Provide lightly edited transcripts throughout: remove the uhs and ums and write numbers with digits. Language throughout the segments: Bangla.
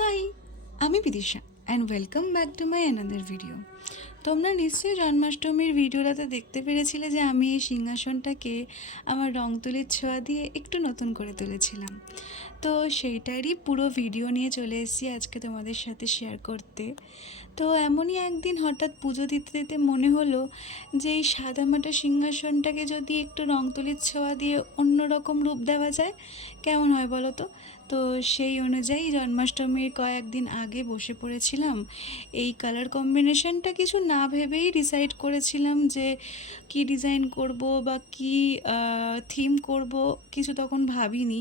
হাই, আমি Bidisha and welcome back to my another video. তোমরা নিশ্চয়ই জন্মাষ্টমীর ভিডিওটাতে দেখতে পেরেছিলে যে আমি এই সিংহাসনটাকে আমার রং তুলির ছোঁয়া দিয়ে একটু নতুন করে তুলেছিলাম। তো সেইটারই পুরো ভিডিও নিয়ে চলে এসেছি আজকে তোমাদের সাথে শেয়ার করতে। তো এমনই একদিন হঠাৎ পুজো দিতে দিতে মনে হলো যে এই সাদামাটা সিংহাসনটাকে যদি একটু রং তুলির ছোঁয়া দিয়ে অন্যরকম রূপ দেওয়া যায় কেমন হয় বলো তো। তো সেই অনুযায়ী জন্মাষ্টমীর কয়েকদিন আগে বসে পড়েছিলাম। এই কালার কম্বিনেশনটা কিছু না ভেবেই ডিসাইড করেছিলাম যে কি ডিজাইন করব বা কি থিম করব, কিছু তখন ভাবিনি।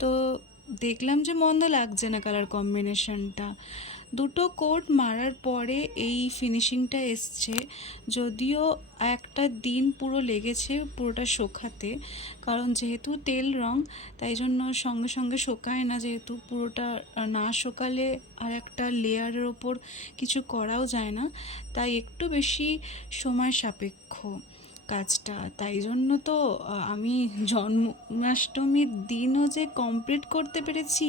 তো দেখলাম যে মন্দ লাগছে না কালার কম্বিনেশনটা। দুটো কোট মারার পরে এই ফিনিশিংটা এসছে। যদিও একটা দিন পুরো লেগেছে পুরোটা শোকাতে, কারণ যেহেতু তেল রং তাই জন্য সঙ্গে সঙ্গে শোকায় না, যেহেতু পুরোটা না শোকালে আর একটা লেয়ারের ওপর কিছু করাও যায় না, তাই একটু বেশি সময় সাপেক্ষ কাজটা। তাই জন্য তো আমি জন্মাষ্টমীর দিনও যে কমপ্লিট করতে পেরেছি,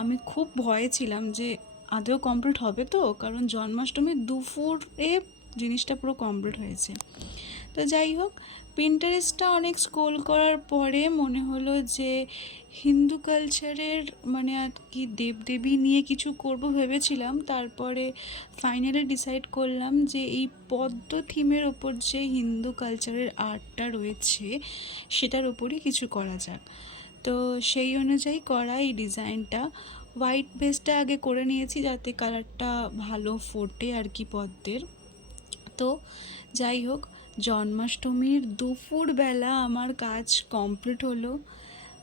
আমি খুব ভয়ে ছিলাম যে আদৌ কমপ্লিট হবে তো, কারণ জন্মাষ্টমীর দুপুরে জিনিসটা পুরো কমপ্লিট হয়েছে। তো যাই হোক, পিন্টারেস্টটা অনেক স্ক্রোল করার পরে মনে হলো যে হিন্দু কালচারের মানে আর কি দেবদেবী নিয়ে কিছু করব ভেবেছিলাম। তারপরে ফাইনালি ডিসাইড করলাম যে এই পদ্ম থিমের ওপর যে হিন্দু কালচারের আর্টটা রয়েছে সেটার ওপরই কিছু করা যাক। তো সেই অনুযায়ী করা এই ডিজাইনটা। হোয়াইট বেসটা আগে করে নিয়েছি যাতে কালারটা ভালো ফোটে আর কি পদ্মের। তো যাই হোক, জন্মাষ্টমীর দুপুরবেলা আমার কাজ কমপ্লিট হলো।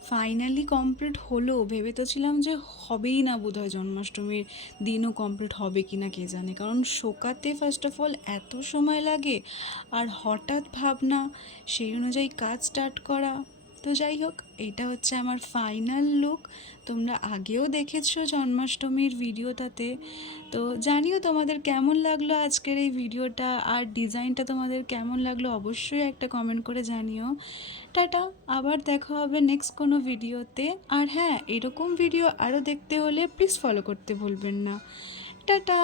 ফাইনালি কমপ্লিট হলো। ভেবে তো ছিলাম যে হবেই না বোধহয়, জন্মাষ্টমীর দিনও কমপ্লিট হবে কি না কে জানে, কারণ শোকাতে ফার্স্ট অফ অল এত সময় লাগে, আর হঠাৎ ভাবনা সেই অনুযায়ী কাজ স্টার্ট করা। তো যাই হোক, এইটা হচ্ছে আমার ফাইনাল লুক। তোমরা আগেও দেখেছো জন্মাষ্টমীর ভিডিওটাতে। তো জানিও তোমাদের কেমন লাগলো আজকের এই ভিডিওটা, আর ডিজাইনটা তোমাদের কেমন লাগলো অবশ্যই একটা কমেন্ট করে জানিও। টাটা, আবার দেখা হবে নেক্সট কোনো ভিডিওতে। আর হ্যাঁ, এরকম ভিডিও আরও দেখতে হলে প্লিজ ফলো করতে ভুলবেন না। টাটা।